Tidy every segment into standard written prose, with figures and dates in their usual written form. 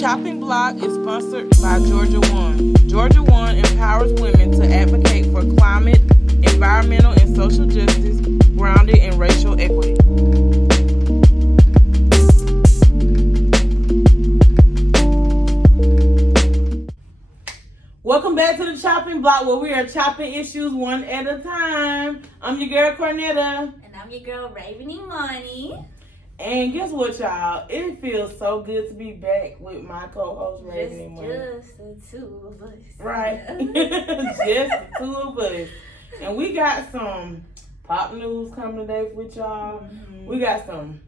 Chopping Block is sponsored by GEORGIAWAND. GEORGIAWAND empowers women to advocate for climate, environmental, and social justice grounded in racial equity. Welcome back to the Chopping Block, where we are chopping issues one at a time. I'm your girl, Cornetta. And I'm your girl, Raven Imani. And guess what, y'all? It feels so good to be back with my co-host, Raven Imani. Just the two of us. Right. Just the two of us. And we got some pop news coming today with y'all. Mm-hmm. We got some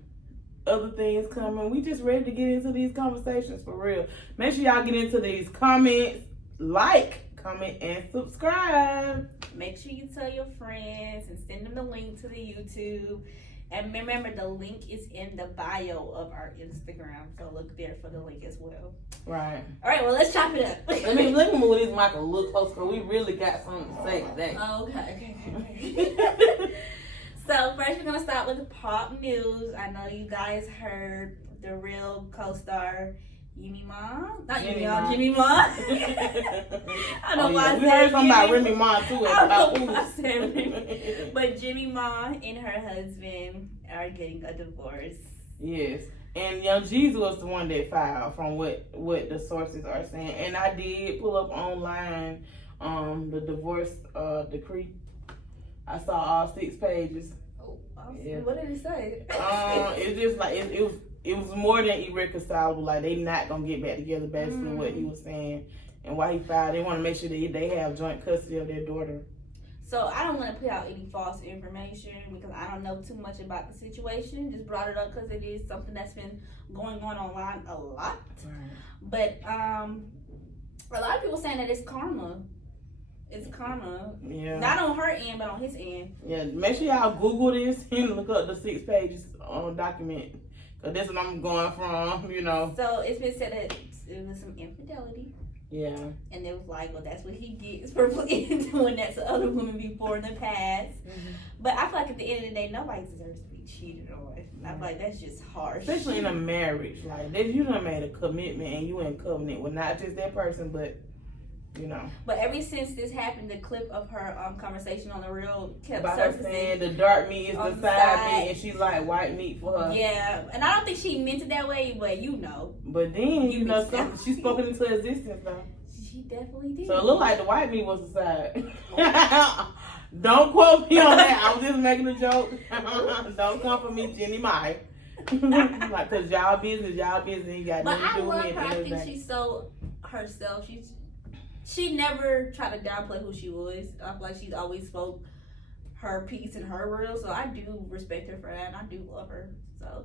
other things coming. We just ready to get into these conversations for real. Make sure y'all get into these comments. Like, comment, and subscribe. Make sure you tell your friends and send them the link to the YouTube. And remember, the link is in the bio of our Instagram, so look there for the link as well. Right. All right, well, let's chop it up. let me move this mic a little closer, because we really got something to say today. Okay. So first, we're going to start with the pop news. I know you guys heard the real co-star Jimmy Ma. Not Jimmy Ma. Jimmy Ma. I don't know why I said we heard something about Remy. Remy Ma too. I don't know why I said Remy. But Jimmy Ma and her husband are getting a divorce. Yes. And Young Jeezy was the one that filed, from what the sources are saying. And I did pull up online the divorce decree. I saw all 6 pages. Oh, yeah. What did it say? It's just like it was more than irreconcilable. Like, they not gonna get back together, basically what he was saying. And why he filed, they want to make sure that they have joint custody of their daughter. So I don't want to put out any false information because I don't know too much about the situation. Just brought it up because it is something that's been going on online a lot. Right. But a lot of people saying that it's karma. It's karma. Yeah. Not on her end, but on his end. Yeah. Make sure y'all Google this and look up the 6 pages document. So that's what I'm going from, you know. So it's been said that it was some infidelity. Yeah. And it was like, well, that's what he gets for doing that to other women before in the past. Mm-hmm. But I feel like at the end of the day, nobody deserves to be cheated on. I feel like that's just harsh. Especially in a marriage. Like, you done made a commitment and you in covenant with not just that person, but, you know. But ever since this happened, the clip of her conversation on the Reel kept about surfacing. Her saying the dark meat is the side meat, and she like white meat for her. Yeah, and I don't think she meant it that way, but you know. But then you know she spoke it into existence though. She definitely did. So it looked like the white meat was the side. Don't quote me on that. I was just making a joke. Don't come for me, Jenny Mai. Like, cause y'all business. You got nothing to do with me. But I love her. I think she's so herself. She never tried to downplay who she was. I feel like she's always spoke her piece and her world. So I do respect her for that, and I do love her. So,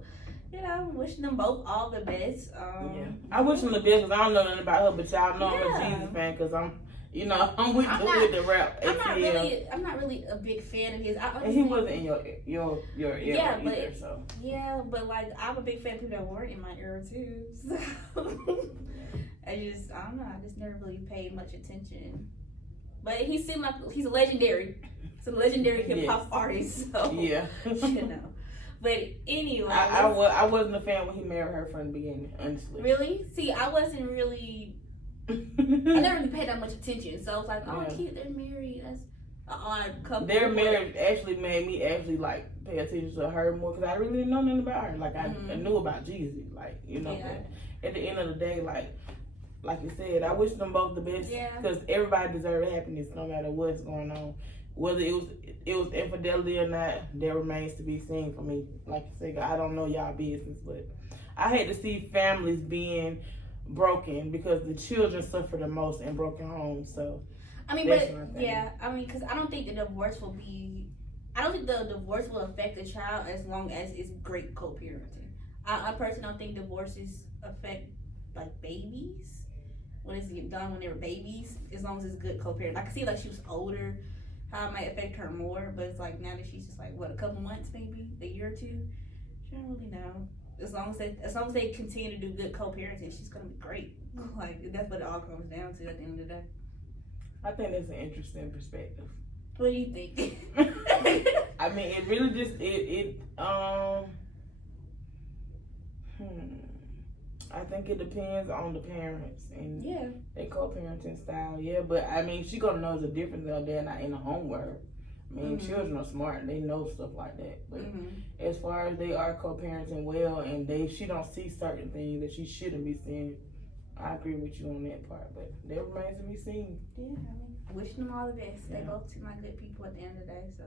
you know, wishing them both all the best. Yeah. I wish them the best because I don't know nothing about her, but y'all know I'm a Jesus fan because I'm with the rap. I'm not really a big fan of his. And he wasn't in your era either, so. Yeah, but like I'm a big fan of people that weren't in my era too. So. I don't know. I just never really paid much attention. But he seemed like he's a legendary. He's a legendary hip hop artist. So yeah, you know. But anyway, I wasn't a fan when he married her from the beginning. Honestly. Really? See, I wasn't really. I never really paid that much attention. So I was like, oh, cute, they're married. That's an odd couple. Their marriage actually made me like pay attention to her more because I really didn't know nothing about her. Like I knew about Jeezy, like you know. Yeah. But at the end of the day, like you said, I wish them both the best because everybody deserves happiness no matter what's going on. Whether it was infidelity or not, that remains to be seen for me. Like you said, I don't know y'all business, but I hate to see families being broken because the children suffer the most in broken homes. So I mean, because I don't think the divorce will affect the child as long as it's great co-parenting. I personally don't think divorces affect like babies. When it's done when they were babies, as long as it's good co-parent. I can see like she was older, how it might affect her more, but it's like now that she's just like a couple months maybe, a year or two, she don't really know. As long as they continue to do good co-parenting, she's gonna be great. Like that's what it all comes down to at the end of the day. I think that's an interesting perspective. What do you think? I mean, it really just I think it depends on the parents and Yeah. their co-parenting style. Yeah, but I mean, she gonna know the difference out there, not in the home world. I mean, children are smart; they know stuff like that. But as far as they are co-parenting well, and she don't see certain things that she shouldn't be seeing, I agree with you on that part. But that remains to be seen. Yeah, I mean, wishing them all the best. They both seem like good people at the end of the day. So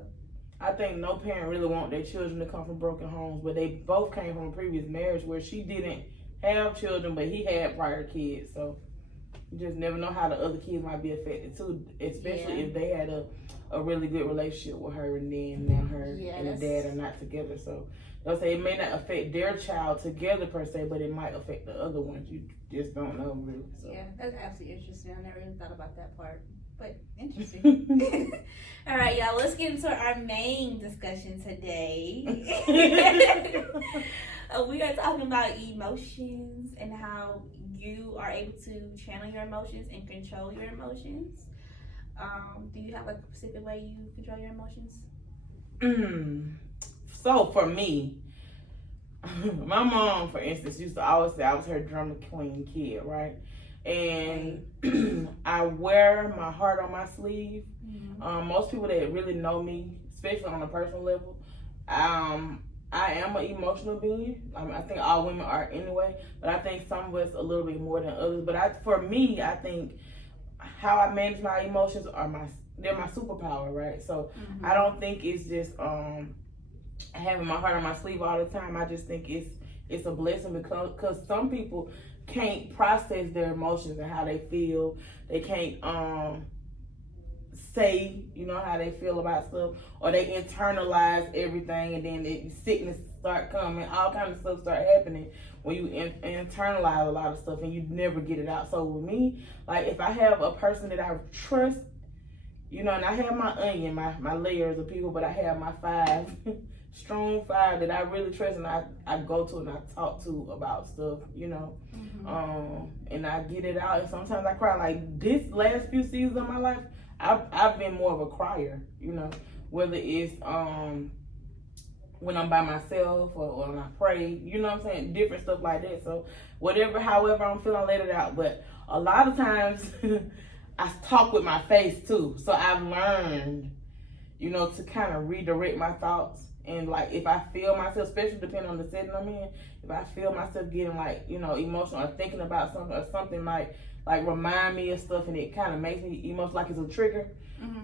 I think no parent really want their children to come from broken homes, but they both came from a previous marriage where she didn't have children, but he had prior kids. So you just never know how the other kids might be affected too, especially if they had a really good relationship with her, and then now her and the dad are not together. So they'll say it may not affect their child together per se, but it might affect the other ones. You just don't know really. So. Yeah, that's absolutely interesting. I never even thought about that part, but interesting. All right, y'all, let's get into our main discussion today. We are talking about emotions and how you are able to channel your emotions and control your emotions. Do you have a specific way you control your emotions? So for me, my mom, for instance, used to always say I was her drama queen kid, right? And I wear my heart on my sleeve. Most people that really know me, especially on a personal level, I am an emotional being. I think all women are anyway, but I think some of us a little bit more than others. But for me, I think how I manage my emotions they're my superpower, right? So I don't think it's just having my heart on my sleeve all the time. I just think it's a blessing because some people can't process their emotions and how they feel. They can't say, how they feel about stuff, or they internalize everything, and then the sickness start coming, all kinds of stuff start happening when you internalize a lot of stuff and you never get it out. So with me, like if I have a person that I trust, and I have my onion, my layers of people, but I have my 5 strong 5 that I really trust, and I go to and I talk to about stuff, and I get it out. And sometimes I cry. Like this last few seasons of my life, I've been more of a crier, whether it's when I'm by myself or when I pray, what I'm saying, different stuff like that. So however I'm feeling, I let it out. But a lot of times I talk with my face too. So I've learned, to kind of redirect my thoughts. And like if I feel myself, especially depending on the setting I'm in, if I feel myself getting like, emotional or thinking about something, or something might like remind me of stuff, and it kind of makes me emotional, like it's a trigger,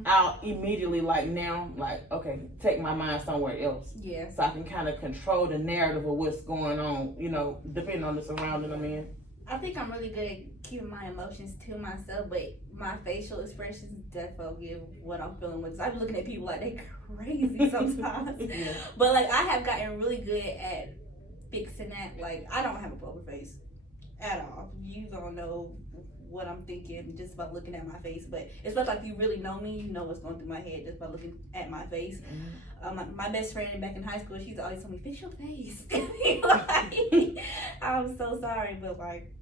I'll immediately okay, take my mind somewhere else. Yeah. So I can kind of control the narrative of what's going on, depending on the surrounding I'm in. I think I'm really good at keeping my emotions to myself, but my facial expressions definitely give what I'm feeling with. I be looking at people like they crazy sometimes. Yeah. But like I have gotten really good at fixing that. Like I don't have a poker face at all. You don't know what I'm thinking just by looking at my face. But especially like you really know me, you know what's going through my head just by looking at my face. My best friend back in high school, she's always told me, fix your face. Like, I'm so sorry, but like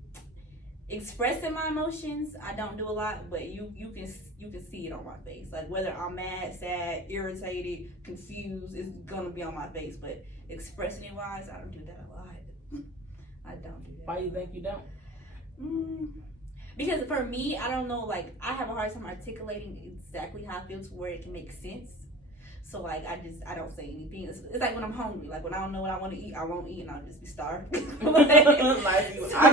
expressing my emotions, I don't do a lot, but you can see it on my face. Like whether I'm mad, sad, irritated, confused, it's gonna be on my face. But expressing it wise, I don't do that a lot. I don't do that. Why you think you don't? Because for me, I don't know, like I have a hard time articulating exactly how I feel to where it can make sense. So like I don't say anything. It's like when I'm hungry. Like when I don't know what I want to eat, I won't eat and I'll just be starved. I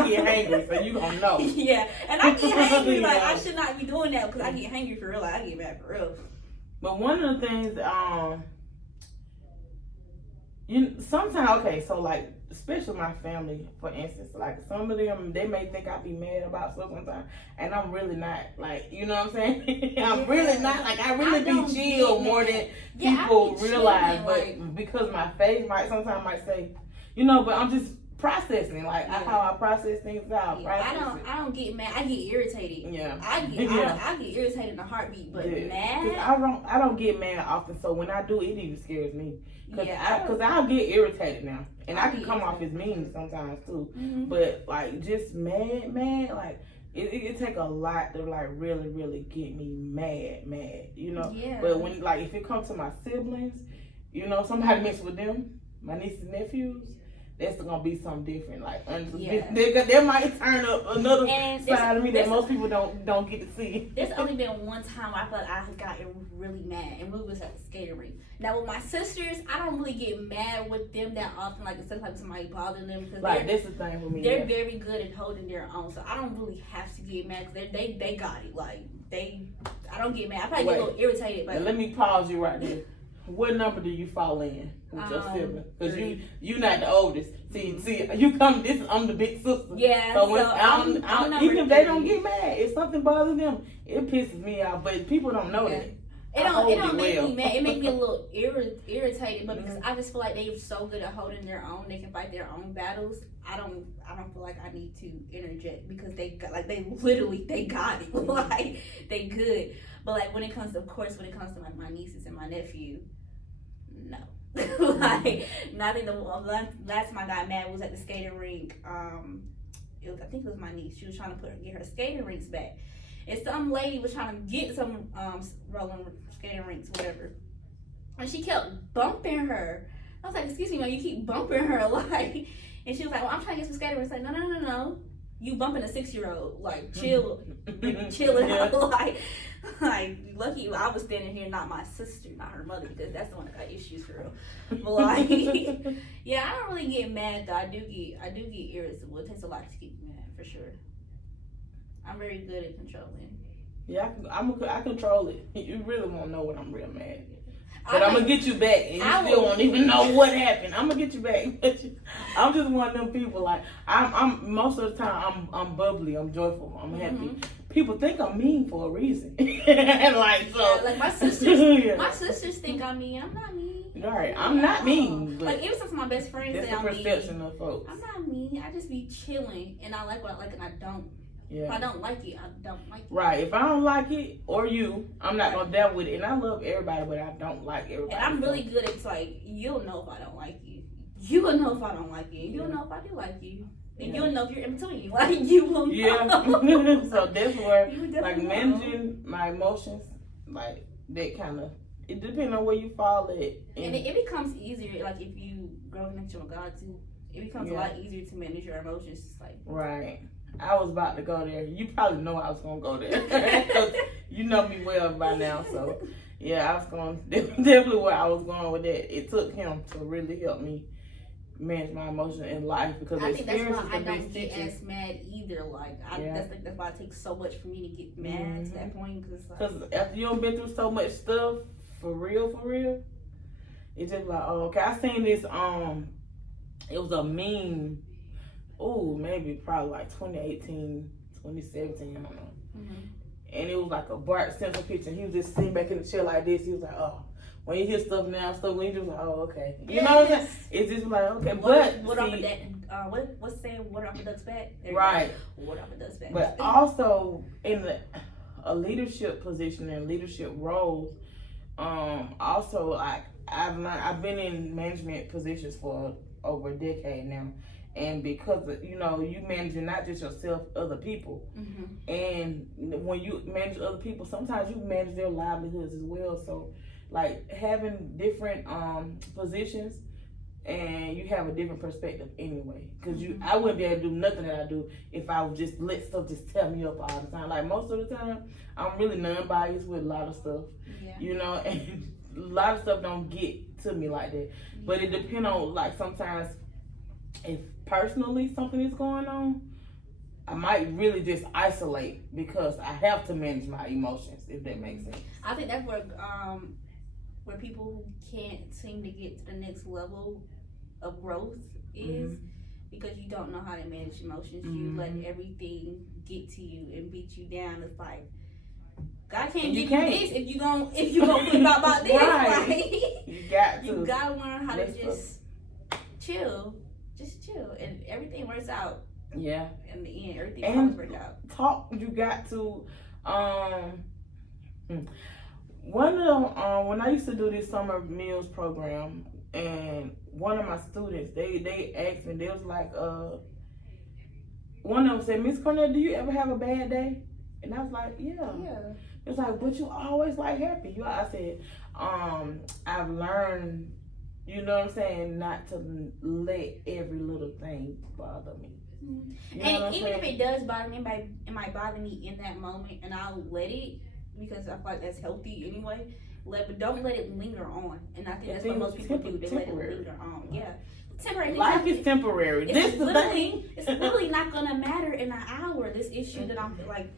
get hangry, so you gonna know. Yeah, and I get hangry. Like I should not be doing that because I get hangry for real. Like, I get mad for real. But one of the things, sometimes, okay, so like especially my family, for instance, like some of them, they may think I be mad about stuff sometimes, and I'm really not. Like, you know what I'm saying? I'm really not. Like I really be chill more than people realize. But because my face sometimes say, but I'm just processing, like how I process things out. Yeah, I don't get mad. I get irritated. Yeah. I get irritated in a heartbeat, but mad. I don't get mad often. So when I do, it even scares me. Because I'll get irritated now, and I can come off as mean sometimes too. But like just mad, like it take a lot to like really, really get me mad. Yeah. But when if it comes to my siblings, somebody mess with them, my nieces and nephews, that's gonna be something different. Like, Yeah. they might turn up another And side of me that most people don't get to see. There's only been one time I felt like I got really mad, and we was at the skating rink. Now with my sisters, I don't really get mad with them that often. Like instead of like somebody bothering them, because like this is the thing for me. They're very good at holding their own, so I don't really have to get mad because they got it. Like I don't get mad. I probably get a little irritated, but let me pause you right there. What number do you fall in with your sibling? Because you not the oldest. See, you come. I'm the big sister. Yeah. So when I'm even if they don't get mad, if something bothers them, it pisses me off. But people don't know that. It don't make me mad. It makes me a little irritated, but because I just feel like they're so good at holding their own, they can fight their own battles. I don't feel like I need to interject because they got they got it. Like they good. But like when it comes to like my nieces and my nephew, no. Like nothing. The last time I got mad was at the skating rink. I think it was my niece. She was trying to get her skating rinks back. And some lady was trying to get some rolling skating rinks, whatever. And she kept bumping her. I was like, excuse me, man, you keep bumping her. Like, and she was like, well, I'm trying to get some skating rinks. Like, no. You bumping a 6-year-old. Like, chilling out. Like, lucky I was standing here, not my sister, not her mother, because that's the one that got issues for real. But like, yeah, I don't really get mad though. I do get irritable. It takes a lot to keep me mad, for sure. I'm very good at controlling. Yeah, I control it. You really won't know when I'm real mad. But I'm gonna get you back, and you still won't even know what happened. I'm gonna get you back. I'm just one of them people. Like I'm most of the time, I'm bubbly, I'm joyful, I'm happy. People think I'm mean for a reason. Like so, yeah, like my sisters, my sisters think I'm mean. I'm not mean. Right, I'm not mean. Like even some of my best friends say I'm mean. That's the perception of folks. I'm not mean. I just be chilling, and I like what I like, and I don't. Yeah. If I don't like it, I don't like it. Right. If I don't like it, or you, I'm not gonna deal with it. And I love everybody, but I don't like everybody. And I'm really good at like, you'll know if I don't like you. You will know if I don't like you. You'll know if I do like you. And you'll know if you're in between. Like you will know. Yeah. So that's where like managing my emotions, like that kind of, it depends on where you fall at. And it becomes easier, like if you grow in connection with God too. It becomes a lot easier to manage your emotions. Like right. I was about to go there. You probably know I was gonna go there. You know me well by now, so yeah, I was going definitely where I was going with that. It took him to really help me manage my emotions in life because I think that's why I don't get as mad either. Like that's why it takes so much for me to get mad to that point because after you don't been through so much stuff for real, it's just like okay. I seen this it was a meme. Oh, maybe probably like 2018, 2017, I don't know. And it was like a Bart Simpson picture. He was just sitting back in the chair like this. He was like, oh, when you hear stuff now, when you just like, oh, okay. You know what I'm saying? It's just like, okay, what's saying water off a duck's back? Right. Water off a duck's back. But also in a leadership position and leadership roles, also like I've been in management positions for over a decade now. And because, you managing not just yourself, other people. And when you manage other people, sometimes you manage their livelihoods as well. So, like, having different positions and you have a different perspective anyway. Because I wouldn't be able to do nothing that I do if I would just let stuff just tear me up all the time. Like, most of the time, I'm really non-biased with a lot of stuff. Yeah. And a lot of stuff don't get to me like that. But it depends on, like, sometimes if personally something is going on, I might really just isolate because I have to manage my emotions, if that makes sense. I think that's where people who can't seem to get to the next level of growth is because you don't know how to manage emotions. You let everything get to you and beat you down. It's like God can't give you this if you gonna flip out about this. Right. Like, you gotta learn how to just chill. Just chill, and everything works out. Yeah. In the end, everything always works out. You got to. One of when I used to do this summer meals program, and one of my students, they asked me, they was like, one of them said, Miss Cornell, do you ever have a bad day? And I was like, yeah. It was like, but you always like happy. I said, I've learned You know what I'm saying? Not to let every little thing bother me. You know and even if it does bother me, it might bother me in that moment, and I'll let it because I feel like that's healthy anyway. But don't let it linger on. And I think that's what most people do. They let it linger on. Yeah. Temporary. Life is temporary. It's literally not gonna matter in an hour. This issue that I'm like,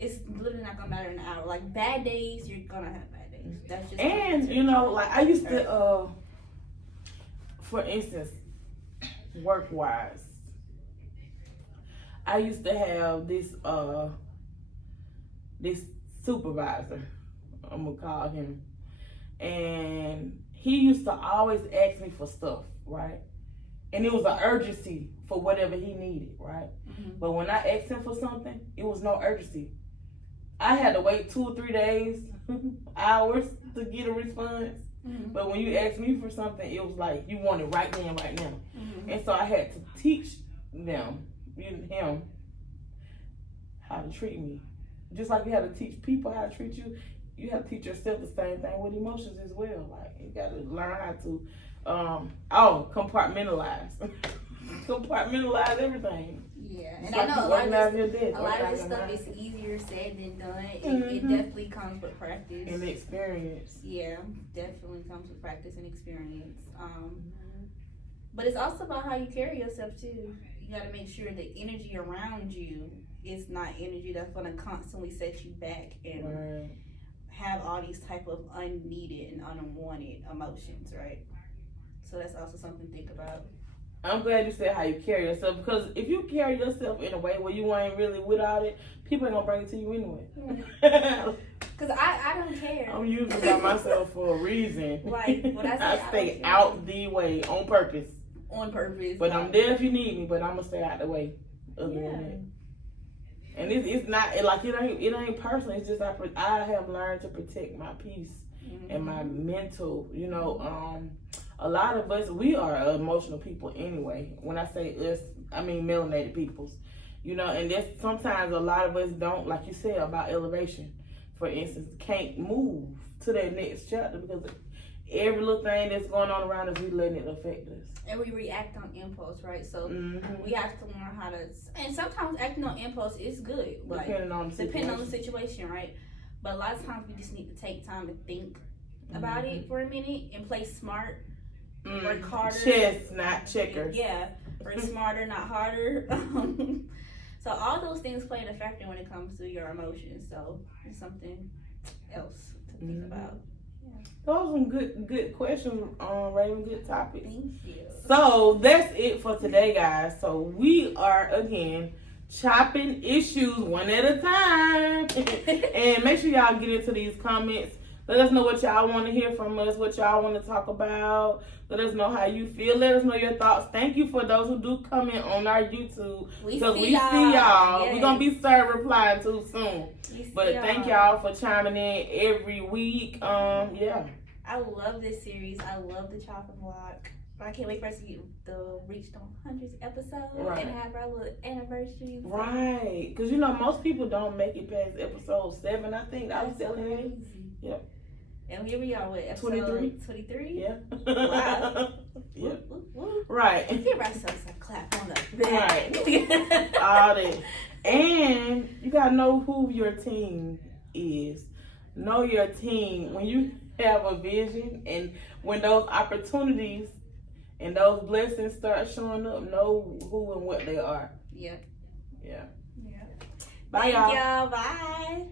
it's literally not gonna matter in an hour. Like bad days, you're gonna have bad days. That's just. And you know, like I used to, for instance, work wise, I used to have this supervisor. I'm gonna call him, and he used to always ask me for stuff, right? And it was an urgency for whatever he needed, right? Mm-hmm. But when I asked him for something, it was no urgency. I had to wait 2 or 3 days, hours to get a response. Mm-hmm. But when you asked me for something, it was like you want it right then, right now. Mm-hmm. And so I had to teach him how to treat me. Just like you have to teach people how to treat you, you have to teach yourself the same thing with emotions as well. Like you got to learn how to compartmentalize. Compartmentalize everything. Yeah, and I know a lot of this stuff is easier said than done. It definitely comes with practice and experience. Yeah, definitely comes with practice and experience. But it's also about how you carry yourself too. You got to make sure the energy around you is not energy that's going to constantly set you back and have all these type of unneeded and unwanted emotions, right? So that's also something to think about. I'm glad you said how you carry yourself, because if you carry yourself in a way where you ain't really without it, people ain't gonna bring it to you anyway. Because I don't care. I'm using by myself for a reason. Like when I stay out the way on purpose. On purpose. But I'm there if you need me, but I'm gonna stay out the way. Other than that. And it's not like it ain't personal. It's just I have learned to protect my peace and my mental. You know, a lot of us, we are emotional people anyway. When I say us, I mean melanated peoples. You know, and that's sometimes a lot of us don't, like you said about elevation, for instance, can't move to that next chapter because every little thing that's going on around us, we letting it affect us. And we react on impulse, right? So we have to learn how to, and sometimes acting on impulse is good. Like, depending on the situation, right? But a lot of times we just need to take time to think about it for a minute and play smart. Work harder. Chess, not checkers. Yeah, work smarter, not harder. So all those things play a factor when it comes to your emotions. So it's something else to think about. Yeah. Those are some good questions, Raven. Good topics. Thank you. So that's it for today, guys. So we are again chopping issues one at a time, and make sure y'all get into these comments. Let us know what y'all want to hear from us, what y'all want to talk about. Let us know how you feel. Let us know your thoughts. Thank you for those who do comment on our YouTube. Because we see y'all. Yes. We're going to be replying too soon. But thank y'all for chiming in every week. Yeah. I love this series. I love the chopping block. I can't wait for us to get reach the 100th episode and have our little anniversary. Right. Because, you know, most people don't make it past episode 7, I think. I was telling you. Yep. And here we are with episode 23. Yeah. Wow. Yeah. Woo. Right. Give ourselves a clap on the back. Right. All that. And you got to know who your team is. Know your team. When you have a vision and when those opportunities and those blessings start showing up, know who and what they are. Yep. Yeah. Yeah. Bye, y'all. Bye.